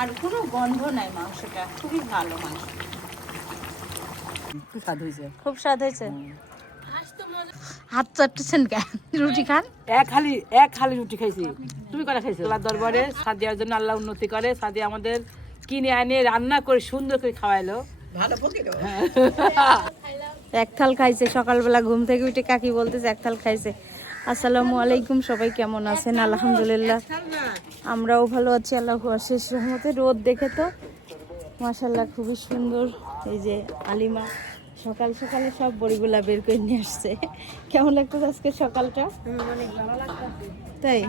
আর কোনো গন্ধ নাই, মাংসটা খুবই ভালো মাংস, খুব স্বাদ হয়েছে। খুব স্বাদ হয়েছে। হাত চাটছেন কেন? রুটি খান। এক হালি রুটি খাইছি। তুমি কটা খাইছো? আল্লাহ দরবারে সাদিয়ার জন্য আল্লাহ উন্নতি করে। সাদিয়া আমাদের কিনে আনে রান্না করে সুন্দর করে খাওয়াইলো। ভালো পকিলো। এক থাল খাইছে সকালবেলা ঘুম থেকে উঠে, কাকি বলতেছে এক থাল খাইছে। আসসালামু আলাইকুম, সবাই কেমন আছেন? আলহামদুলিল্লাহ আমরাও ভালো আছি আল্লাহর অশেষ রহমতে। রোদ দেখে তো মাশাআল্লাহ খুবই সুন্দর। এই যে আলিমা সকাল সকালে সব বড়িগুলা বের করে নিয়ে আসছে। কেমন লাগতেছে আজকে সকালটা? তাই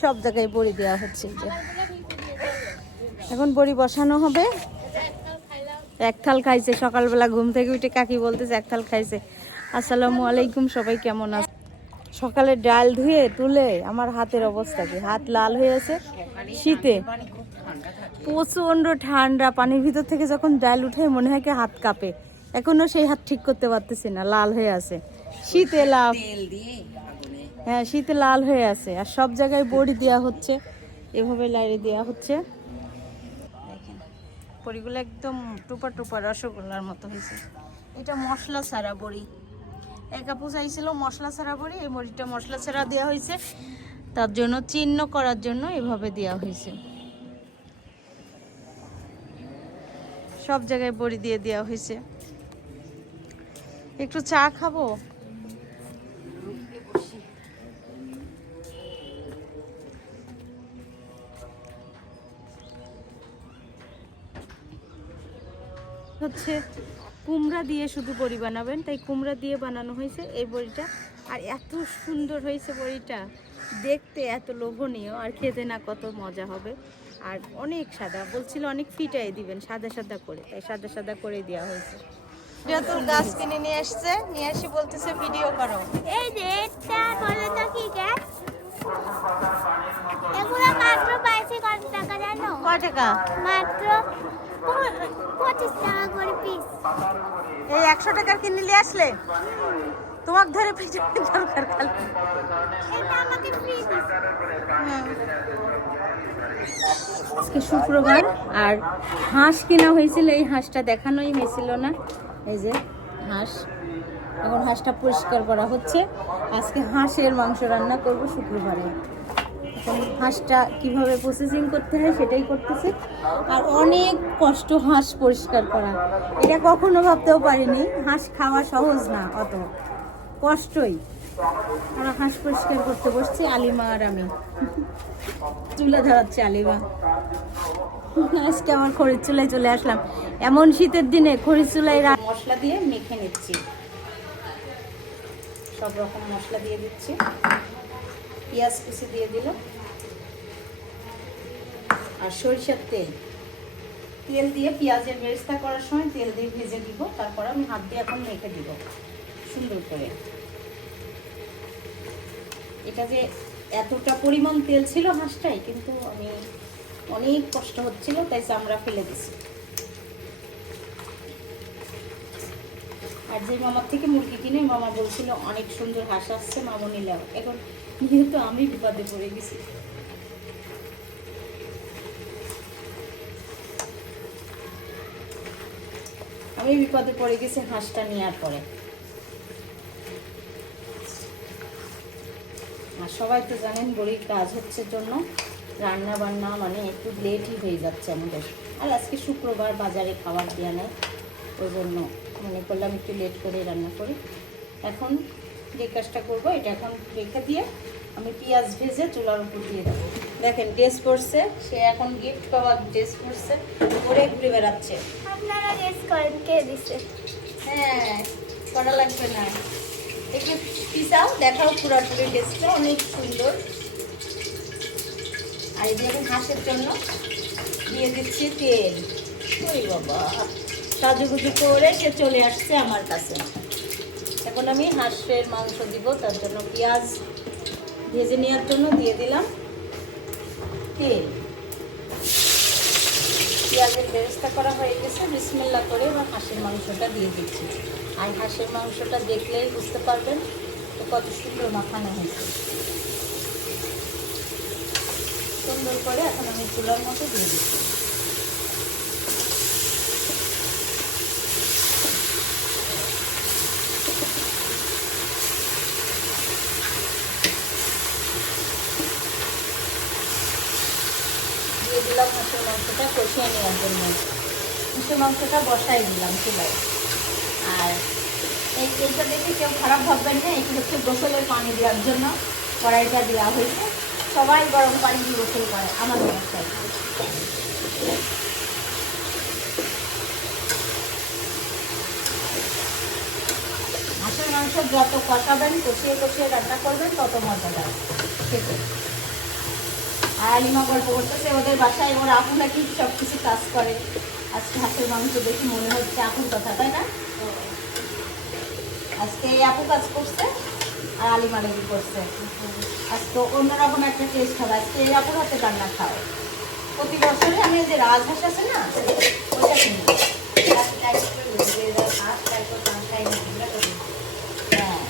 সব জায়গায় বড়ি দেওয়া হচ্ছে। যে এখন বড়ি বসানো হবে। এক থাল খাইছে সকালবেলা ঘুম থেকে উঠে, কাকি বলতেছে এক থাল খাইছে। আসসালামু আলাইকুম, সবাই কেমন আছে? সকালে ডাল ধুয়ে তুলে আমার হাতের অবস্থা কি, হাত লাল হয়ে আছে শীতে, প্রচন্ড ঠান্ডা। পানির ভিতর থেকে যখন ডাল উঠে মনে হয় কি হাত কাঁপে। এখনো সেই হাত ঠিক করতে পারতেছি না, লাল হয়ে আছে শীতে। হ্যাঁ শীতে লাল হয়ে আছে। আর সব জায়গায় বড়ি দেওয়া হচ্ছে, এভাবে লাইরে দেওয়া হচ্ছে। দেখেন বড়িগুলো একদম টুপা টুপা রসগোল্লার মতো হয়েছে। এটা মশলা ছাড়া বড়ি। এক আপু চাইছিল মশলা ছাড়া বড়ি, এই বড়িটা মশলা ছাড়া দেওয়া হয়েছে। তার জন্য চিহ্ন করার জন্য এভাবে দেওয়া হয়েছে। সব জায়গায় বড়ি দিয়ে দেওয়া হয়েছে। একটু চা খাবো? হচ্ছে কুমড়া দিয়ে শুধু বড়ি বানাবেন, তাই কুমড়া দিয়ে বানানো হয়েছে এই বড়িটা। আর এত সুন্দর হয়েছে বড়িটা, দেখতে এত লোভনীয়, আর খেতে না কত মজা হবে। আর অনেক সাদা বলছিল, অনেক ফিটাই দিবেন সাদা সাদা করে, তাই সাদা সাদা করে দেওয়া হয়েছে। বিয়াতুল গাছ কিনে নিয়ে আসছে, নিয়ে আসি বলতেছে ভিডিও করো। এই যে এটা বলে তো কি গাছ? এগুলো মাত্র পাইছে কত টাকা জানো? কয় টাকা? মাত্র 25 টাকা করে পিস। এই 100 টাকার কিনে নিয়ে আসলে তোমাকে ধরে পিটানোর দরকার খালি। এটা আমাকে ফ্রি দিছে। আজকে শুক্রবার আর হাঁস কিনা হয়েছিল, এই হাঁসটা দেখানোই হয়েছিল না। এই যে হাঁস, এখন হাঁসটা পরিষ্কার করা হচ্ছে। আজকে হাঁসের মাংস রান্না করব শুক্রবারে। এখন হাঁসটা কিভাবে প্রসেসিং করতে হয় সেটাই করতেছে। আর অনেক কষ্ট হাঁস পরিষ্কার করা, এটা কখনো ভাবতেও পারিনি। হাঁস খাওয়া সহজ না, অত কষ্টই। আমরা হাঁস পরিষ্কার করতে বসছি, আলিমা আর আমি। চুলা ধরাচ্ছে আলিমা। আজকে আমার খড়ির চুলায় চলে আসলাম। এমন শীতের দিনে খড়ির চুলায় মশলা দিয়ে মেখে নিচ্ছি। সব রকম মশলা দিয়ে দিচ্ছি। পেঁয়াজ কুচি দিয়ে দিলাম আর সরিষার তেল। তেল দিয়ে পেঁয়াজের বেরেস্তা করার সময় তেল দিয়ে ভেজে দিব, তারপর আমি হাত দিয়ে এখন মেখে দিব সুন্দর করে। এটা যে এতটা পরিমাণ তেল ছিল হাঁসটাই, কিন্তু আমি অনেক কষ্ট হচ্ছিল তাই চামড়া ফেলে দিছি। আর যে মামার থেকে মুরগি কিনে, মামা বলছিল অনেক সুন্দর হাঁস আসছে, মামা নিলাম। এখন যেহেতু আমি বিপদে পড়ে গেছি। আমি বিপদে পড়ে গেছি হাঁসটা নেওয়ার পরে। আর সবাই তো জানেন বড়ির কাজ হচ্ছে জন্য রান্না বান্না মানে একটু লেটই হয়ে যাচ্ছে আমাদের। আর আজকে শুক্রবার, বাজারে খাবার দেওয়া নেই, ওই জন্য মনে করলাম একটু লেট করে রান্না করি। এখন যে কাজটা করবো, এটা এখন রেখে দিয়ে আমি পেঁয়াজ ভেজে চুলার উপর দিয়ে দেবো। দেখেন ড্রেস পরছে, সে এখন গিফট পাওয়া ড্রেস পরছে, পরে ঘুরে বেড়াচ্ছে। আপনারা গেস করেন কে দিছে? হ্যাঁ করা লাগবে না, একটু পিসাও দেখাও পুরোপুরি ড্রেসটা অনেক সুন্দর। আর এই দেখুন হাঁসের জন্য দিয়ে দিচ্ছি তেল। ওই বাবা, সাজুগুজু করে সে চলে আসছে আমার কাছে। এখন আমি হাঁসের মাংস দিব, তার জন্য পেঁয়াজ ভেজে নেওয়ার জন্য দিয়ে দিলাম তেল। পেঁয়াজের বেরেস্তা করা হয়ে গেছে, বিসমিল্লাহ করে এবার হাঁসের মাংসটা দিয়ে দিচ্ছি। আর হাঁসের মাংসটা দেখলেই বুঝতে পারবেন তো কত সুন্দর মাখানো হয়েছে। সুন্দর করে এখন আমি চুলার মতো দিয়ে দিচ্ছি। দিয়ে দিলাম হাঁসের মাংসটা কষিয়ে নেওয়ার জন্য। হাঁসের মাংসটা বসাই দিলাম চুলায়। আর এইটা দেখে কেউ খারাপ ভাববেন না, এটি হচ্ছে গোসলের পানি দেওয়ার জন্য কড়াইটা দেওয়া হয়েছে। সবাই গরম পানি দিয়ে গোসল করে আমাদের বাসায়। হাঁসের মাংস যত কষাবেন, কষিয়ে কষিয়ে রান্না করবেন, তত মজাদার খেতে। আর আলিমা গল্প করতেছে ওদের বাসায় ওর আপু নাকি সব কিছু কাজ করে। আজকে হাঁসের মাংস দেখে মনে হচ্ছে আপুর কথা, তাই না? আজকে এই আপু কাজ করছে আর আলিমা নাকি করছে। আজকে অন্যরকম একটা টেস্ট হবে। আজকে এই আপুর হাতে রান্না খাও। প্রতি বছরে আমি যে রাজহাঁস আছে না, ওইটা কিনি। হ্যাঁ,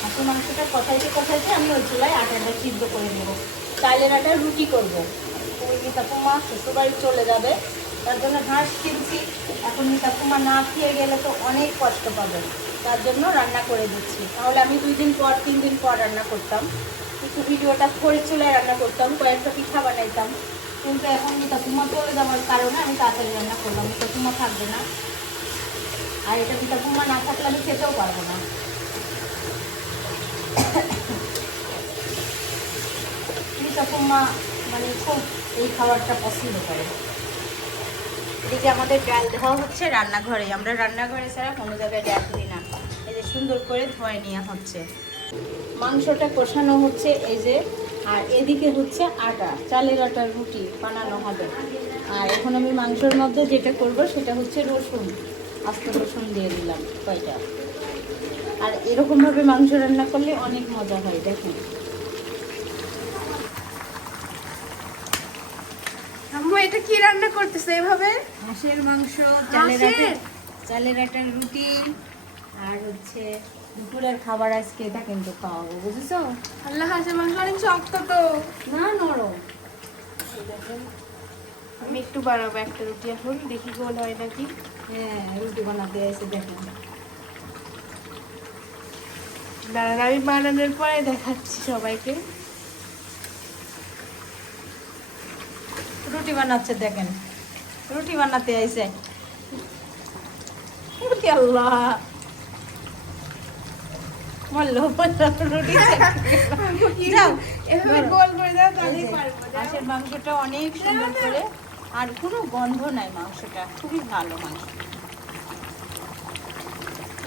হাঁসের মাংসটা কষাইতে আমি ওই চুলায় আটাটা সিদ্ধ করে নেবো। চাইলের আটা রুটি করবো। ওই মিতাপুমা শ্বশুরবাড়ি চলে যাবে, তার জন্য হাঁস কিনছি। এখন মিতাপুমা না খেয়ে গেলে তো অনেক কষ্ট পাবে, তার জন্য রান্না করে দিচ্ছি। তাহলে আমি 2 দিন পর 3 দিন পর রান্না করতাম, একটু ভিডিওটা করে চুলায় রান্না করতাম, কয়েকটা পিঠা বানাইতাম। কিন্তু এখন মিতাপুমা চলে যাওয়ার কারণে আমি তাড়াতাড়ি রান্না করলাম। মিতাপুমা থাকবে না, আর এটা মিতাপুমা না থাকলে আমি খেতেও পারবো না। মিতাপুমা মানে খুব এই খাবারটা পছন্দ করে। এদিকে আমাদের ডাল ধোয়া হচ্ছে রান্নাঘরে। আমরা রান্নাঘরে ছাড়া কোনো জায়গায় ডাল দিই না। এই যে সুন্দর করে ধোয়া নেওয়া হচ্ছে। মাংসটা কষানো হচ্ছে এই যে। আর এদিকে হচ্ছে আটা, চালের আটার রুটি বানানো হবে। আর এখন আমি মাংসের মধ্যে যেটা করব সেটা হচ্ছে রসুন, আস্ত রসুন দিয়ে দিলাম কয়টা। আর এরকমভাবে মাংস রান্না করলে অনেক মজা হয়। দেখুন আম্মু এটা কি রান্না করতেছে এভাবে? হাঁসের মাংস, চালের আটার রুটি, আর হচ্ছে দুপুরের খাবার আজকে এটা কিন্তু খাওয়াবো, বুঝেছো? আল্লাহ, হাঁসের মাংস অনেক শক্ত তো। না, নরম। আমি একটু বানাবো একটা রুটি, এখন দেখি গোল হয় নাকি। হ্যাঁ, রুটি বানাতে এসে দেখুন। দাঁড়ান, আমি বানানোর পরে দেখাচ্ছি সবাইকে। রুটি বানাচ্ছে দেখেন, রুটি বানাতে আইছে। আল্লাহ, মরলো রুটি। যাও, এভাবে গোল করে দাও তাহলেই পারবো। হাঁসের মাংসটা অনেক সুন্দর করে, আর কোনো গন্ধ নাই। মাংসটা খুবই ভালো মাংস।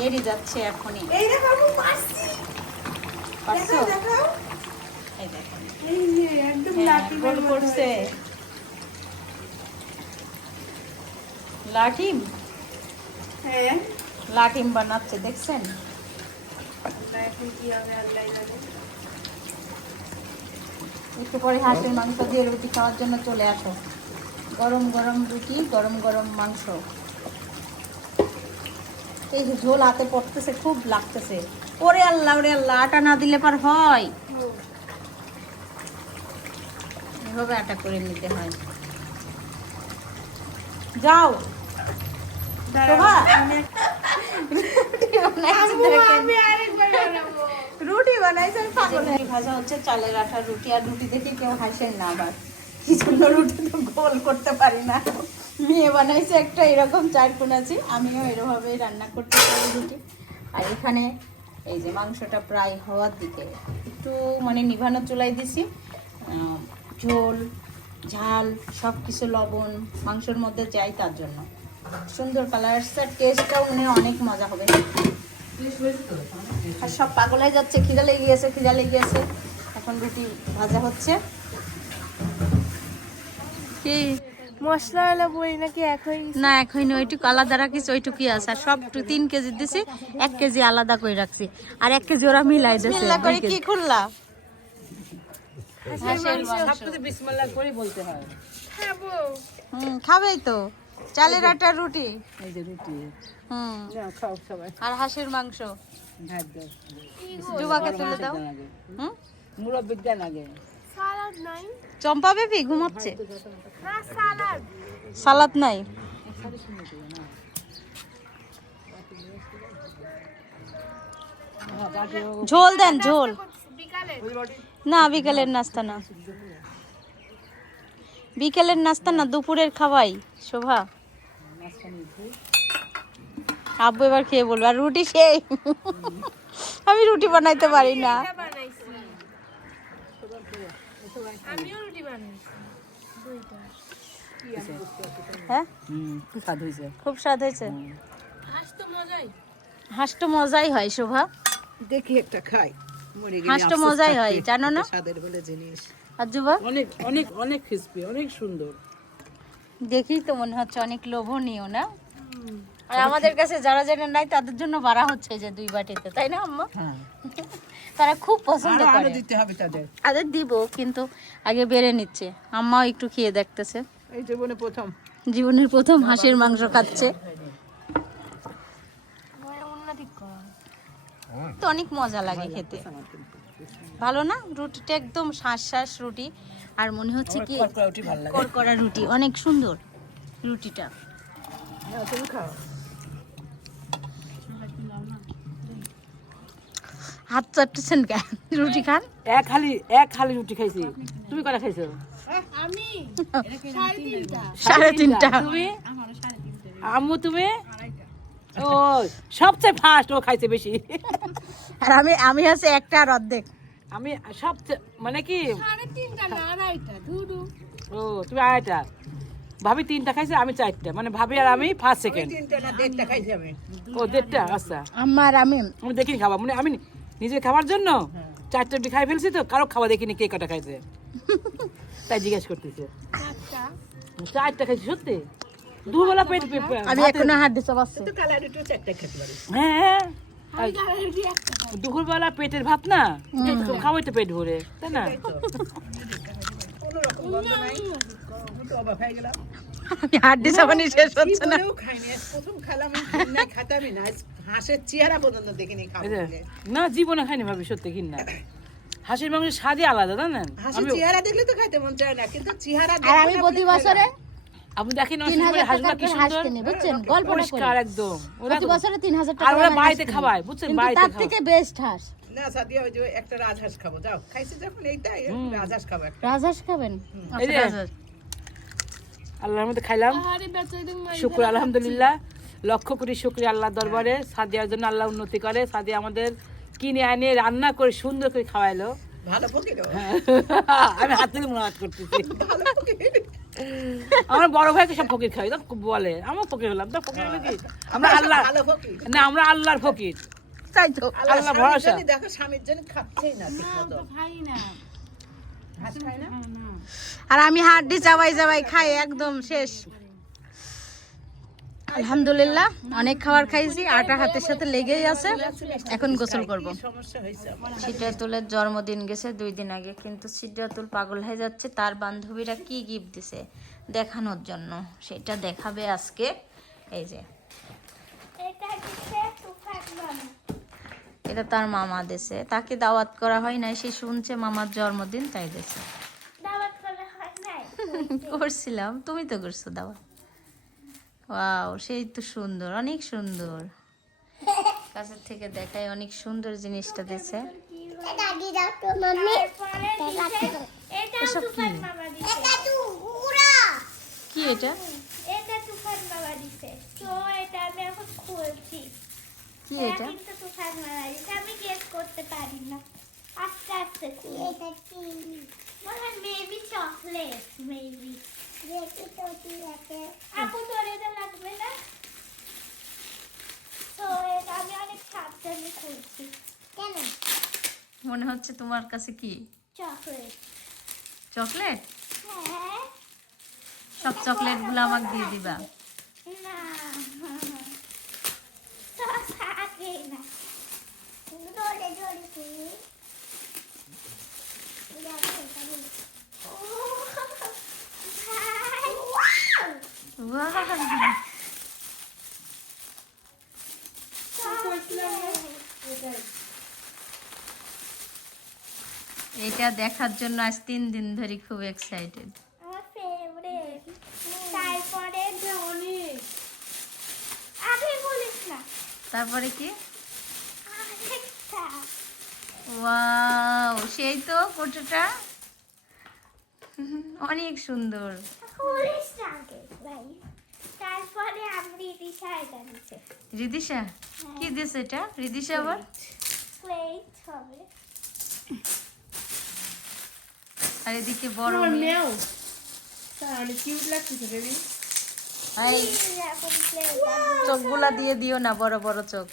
এরই যাচ্ছে এখনই। এই দেখো আম্মু, পারছি। পারছো? দেখাও। এই দেখেন, এই যে একদম হ্যাঁ, লাঠি গোল করছে। লাঠিম, হ্যাঁ, লাঠিম বানাচ্ছে, দেখছেন? এখন কি হবে আল্লাহ জানে। একটু পরে হাঁসের মাংস দিয়ে রুটি খাওয়ার জন্য চলে আসো। গরম গরম রুটি, গরম গরম মাংস। এই যে ঝোল হাতে পড়তেছে, খুব লাগতেছে। ওরে আল্লাহ, ওরে আল্লাহ, আটা না দিলে পার হয়। এভাবে আটা করে নিতে হয়। যাও শোভা, রুটি বানাইছে পাগল। ভাজা হচ্ছে চালের আটার রুটি। আর রুটি দেখে কেউ হাসেন না আবার, কি জন্য রুটি তো গোল করতে পারি না। মেয়ে বানাইছে একটা এরকম 4 কোনাচি, আমিও এরকমভাবে রান্না করতে পারি রুটি। আর এখানে এই যে মাংসটা প্রায় হওয়ার দিকে, একটু মানে নিভানো চুলাই দিছি। ঝোল, ঝাল সব কিছু, লবণ মাংসের মধ্যে চাই, তার জন্য সুন্দর কালার আসছে। টেস্টটাও মানে অনেক মজা হবে। আর সব পাগলায় যাচ্ছে, খিদা লেগে গেছে, খিদা লেগে গেছে। এখন রুটি ভাজা হচ্ছে। কি মশলাওয়ালা বড়ি নাকি একই? না, এখন ওইটুকু আলাদা রাখিস, ওইটুকুই আছে। আর সব 3 কেজি দিছি, 1 কেজি আলাদা করে রাখছি, আর 1 কেজি ওরা মিলাই দিছে। কি খুললা? সবকিছু বিসমিল্লাহ করে বলতে হয়। খাবো। খাবেই তো, চালের আটার রুটি। এই যে রুটি, হুম, না খাও সবাই। আর হাঁসের মাংস। জুবাকে তুলে দাও। হুম মুরব্বিদের লাগে সালাদ নাই চম্পা বেবি ঘুমাচ্ছে, না সালাদ সালাদ নাই। ঝোল দেন, ঝোল। বিকালে না বিকেলের নাস্তা না, বিকেলের নাস্তা না, দুপুরের খাওয়াই শোভা। আব্বু এবার খেয়ে বলবো। আর রুটি সেই আমি রুটি বানাইতে পারি না। এটা বানাইছি, আমিও রুটি বানাইছি দুইটা। হ্যাঁ খুব স্বাদ হয়েছে। খুব স্বাদ হয়েছে। হাঁস তো মজাই। হাঁস তো মজাই হয় শোভা, দেখি একটা খাই, মরে গেলে হাঁস তো আফসোস মজাই থাকবে। হয় জানো না। স্বাদের বলে জিনিস। আর জুবা অনেক অনেক অনেক ক্রিস্পি, অনেক সুন্দর। দেখি তো মনে হচ্ছে অনেক লোভনীয় না। আর আমাদের কাছে যারা জেনে নাই তাদের জন্য বাড়া হচ্ছে এই যে 2 বাটিতে, তাই না আম্মা? হ্যাঁ, তারা খুব পছন্দ আরো করে। দিতে হবে তাদের। আদের দিব কিন্তু আগে বেড়ে নিচ্ছে। আম্মাও একটু খেয়ে দেখতেছে, এই জীবনে প্রথম। জীবনের প্রথম হাঁসের মাংস খাচ্ছে। উন্নতি কর। তো অনেক মজা লাগে খেতে, ভালো না? রুটিটা একদম শাঁস শাঁস রুটি, আর মনে হচ্ছে কি কড়কড়া রুটি ভালো লাগে। করকরা রুটি, অনেক সুন্দর রুটিটা। হ্যাঁ, তুমি খাও। হাত চাটতেছেন কেন? রুটি খান। এক হালি রুটি খাইছি। তুমি কটা খাইছো? আমি 3.5টা। 3.5টা। তুমি? আম্মু তুমি? ও সবচেয়ে ফার্স্ট, ও খাইছে বেশি। আর আমি আছে একটা আর অর্ধেক। আমি সবচেয়ে মানে কি 3.5টা না 2.5টা ধুরু। ও তুমি আড়াইটা, ভাবি 3টা খাইছে, আমি 4টা, মানে ভাবি আর আমি ফার্স্ট সেকেন্ড। 3টা না 1.5টা খাইছি আমি। ও 1.5টা, আচ্ছা। আমার আমি আমি দেখিনি খাবার, মানে আমি নিজে খাবার জন্য 4টা রুটি খাই ফেলছি, তো কারো খাওয়া দেখিনি কে কটা খাইছে, তাই জিজ্ঞেস করতেছে। 4টা। 4টা খাইছি সত্যি, দুবেলা পেট আমি এখনো হাত দিতে পারছি। তো কালা রুটি 4টা খেতে পারি। হ্যাঁ, আমি কালারটি একটা খাই। দুপুরবেলা পেটের ভাত না, খাওয়াই তো পেট ভরে, তাই না? কোনো রকম গন্ধ নাই। আমি তো অবাক হয়ে গেলাম। আমি হাত দিতে পারি, শেষ হচ্ছে না। জীবনেও খাইনি, আজ প্রথম খেলাম। আমি না খাতামই না, আজ হাঁসের চেহারা পর্যন্ত দেখিনি খাবো এই যে, বলে। না জীবনে খাইনি ভাবি, সত্যি ঘিন্না। হাঁসের মাংসের স্বাদই আলাদা, জানেন? হাঁসের চেহারা দেখলে তো খাইতে মন চায় না, কিন্তু চেহারা আর আমি প্রতি বছরে আপনি দেখেন 3000 হাঁসগুলো কি টাকার হাঁস সুন্দর, কিনি, বুঝছেন? গল্পটা করি। পরিষ্কার একদম। ওরা প্রতি বছরে 3000 আর টাকা ওরা বাড়িতে খাওয়ায়, বুঝছেন? বাড়িতে তার খাওয়ায়। থেকে বেস্ট হাঁস। না সাদিয়া, ওই যে একটা রাজহাঁস খাবো, যাও খাইছি যখন এইটাই, রাজহাঁস খাবো একটা। রাজহাঁস খাবেন? এই যে, আল্লাহর মধ্যে খাইলাম, আরে বেচারি মাই। শুকর আলহামদুলিল্লাহ, লক্ষ কোটি শুকরিয়া আল্লাহর দরবারে। সাদিয়ার জন্য আল্লাহ উন্নতি করে, সাদিয়া আমাদের কিনে আনে রান্না করে সুন্দর করে খাওয়াইলো। ভালো ফকির ও। আমি হাত থেকে মনে করতেছি, ভালো ফকির। আমার বড় ভাইকে সব ফকির খাই, তো বলে আমার ফকির হলাম, তো ফকির হলো কি? আমরা আল্লাহ, ভালো ফকির। না আমরা আল্লাহর ফকির। তাই তো। আল্লাহ আল্লাহ স্বামীর ভরসা। জন্য দেখো, স্বামীর জন্য খাচ্ছেই না ঠিক মতো। খাই না। হাঁস খায় না? আর আমি হাড্ডি চাবাই চাবাই খাই একদম শেষ। আলহামদুলিল্লাহ অনেক খাবার খাইছি, আটা হাতের সাথে লেগেই আছে। এখন গোসল করব। কি সমস্যা হয়েছে আমার? সিদ্ধাতুলের জন্মদিন গেছে 2 দিন আগে, কিন্তু সিদ্ধাতুল পাগল হয়ে যাচ্ছে। তার বান্ধবীরা কি গিফট দিছে দেখানোর জন্য, সেটা দেখাবে আজকে। এই যে এটা তার মামা দেশে, তাকে দাওয়াত করা হয় নাই, সে শুনছে মামার জন্মদিন তাই দেশে করছিলাম। তুমি তো করছো দাওয়াত। ওয়াও, সেই তো সুন্দর, অনেক সুন্দর। কাছের থেকে দেখায়, অনেক সুন্দর জিনিসটা দিছে। এসব কি? কি এটা? এটা তুফান বাবা দিছে, তো এটা আমি এখন খুলছি। কি এটা? কিন্তু তুফান বাবা দিছে, আমি গেস করতে পারি না। আস্তে আস্তে খুলি। এটা কি? মনে হয় মেবি চকলেট, মেবি। দেখি তো কি আছে। আপু তোর এটা লাগবে না? তো এটা আমি অনেক সাবধানে খুলছি। কেন? মনে হচ্ছে তোমার কাছে কি চকলেট। চকলেট? হ্যাঁ। সব চকলেট গুলো আমাকে দিয়ে দিবা। না। তো থাকে না। জোরে জোরে খুলি। ও ভাই। ওয়াও! চকলেট। এটা দেখার জন্য আজ 3 দিন ধরে খুব এক্সাইটেড। আমার ফেভারিট। তারপরে অনেক আগে বলিস না তারপরে কি? আরেকটা ওয়াও, সেই তো ফটোটা অনেক সুন্দর। বলিস না আগে ভাই। তারপরে আমি রিদিশা এটা নিচে রিদিশা কি দিছে এটা? রিদিশা আবার প্লেট হবে। আর এদিকে বড় আমার মেয়ে। মেয়েও অনেক কিউট লাগতেছে বেবি। এই এরকম প্লেট চোখগুলা দিয়ে দিও না, বড় বড় চোখ।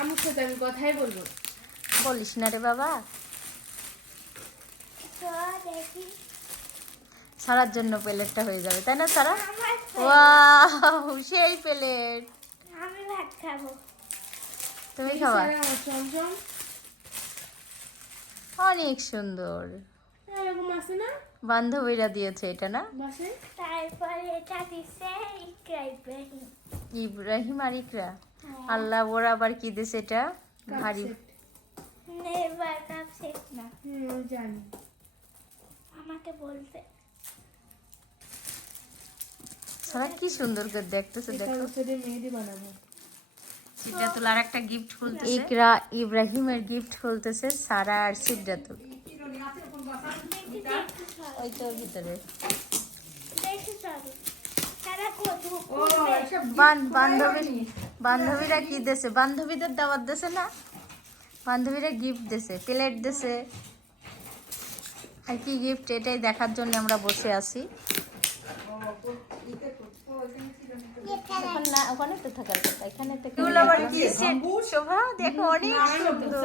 আমার সাথে আমি কথাই বলবো না। বলিস না রে বাবা। তো দেখি সারার জন্য প্লেটটা হয়ে যাবে, তাই না সারা? আমার ওয়াও, সেই প্লেট। আমি ভাত খাবো। তুমি এই খাবা? সারা আমার চমচম অনেক সুন্দর। এরকম আছে না বান্ধবীরা দিয়েছে এটা না? বাসে? তারপরে এটা দিছে ইকরা ইব্রাহিম। ইব্রাহিম আর ইকরা। আল্লাহ, ওরা আবার কি দিছে এটা? ভারী। নেভার কাপ সেট না আমি জানি। আমাকে বলতে সারা কি সুন্দর করে দেখতেছে, এটা দেখো। হচ্ছে যে মেহেদি বানাবো। সিদ্ধাতুল আর একটা গিফট খুলতেছে। ইকরা ইব্রাহিমের গিফট খুলতেছে, সারা আর সিদ্ধাতুল। ওই তোর ভিতরে দেখি চলো তারা কত বান্ধবীরা কি দেছে? বান্ধবীদের দাওয়াত দেছে না? বান্ধবীরা গিফট দেছে, প্লেট দেছে। আর কি গিফট, এটাই দেখার জন্য আমরা বসে আছি। না, ওখানে তো থাকার কথা, এখানে তো এগুলো আবার কি সেট? শোভা দেখো, অনেক সুন্দর,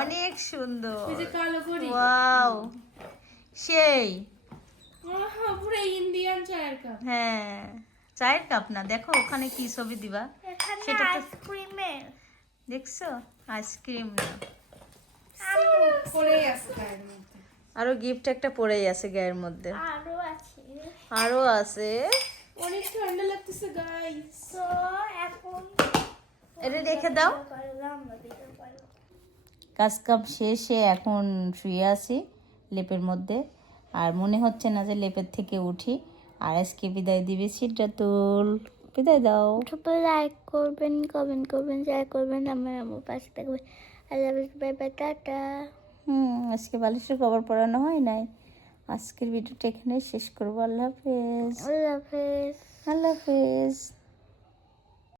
অনেক সুন্দর। এই যে কালো করি ওয়াও, সেই। পুরো ইন্ডিয়ান চায়ের কাপ। হ্যাঁ, চায়ের কাপ না, দেখো ওখানে কি ছবি দিবা। এখানে সেটা তো আইসক্রিমের দেখছো, আইসক্রিম না। পড়ে আছে গায়ের মধ্যে। আরো গিফট একটা পড়েই আছে গায়ের মধ্যে, আরো আছে। আরো আছে। অনেক ঠান্ডা লাগতেছে গাইস। তো এখন এটা রেখে দাও। পারলাম না দিতে পারলাম। কাজ কাপ শেষে এখন শুয়ে আছি লেপের মধ্যে, আর মনে হচ্ছে না যে লেপের থেকে উঠি। আর আজকে বিদায় দিবে সিদ্ধাতুল। বিদায় দাও। সবাই লাইক করবেন, কমেন্ট করবেন, শেয়ার করবেন, আমার পাশে থাকবেন। আল্লাহ হাফেজ, বাই বাই, টাটা। আজকে বালিশের কভার পরানো হয় নাই। আজকের ভিডিওটা এখানে শেষ করবো। আল্লাহ হাফেজ। আল্লাহ হাফেজ। আল্লাহ হাফেজ।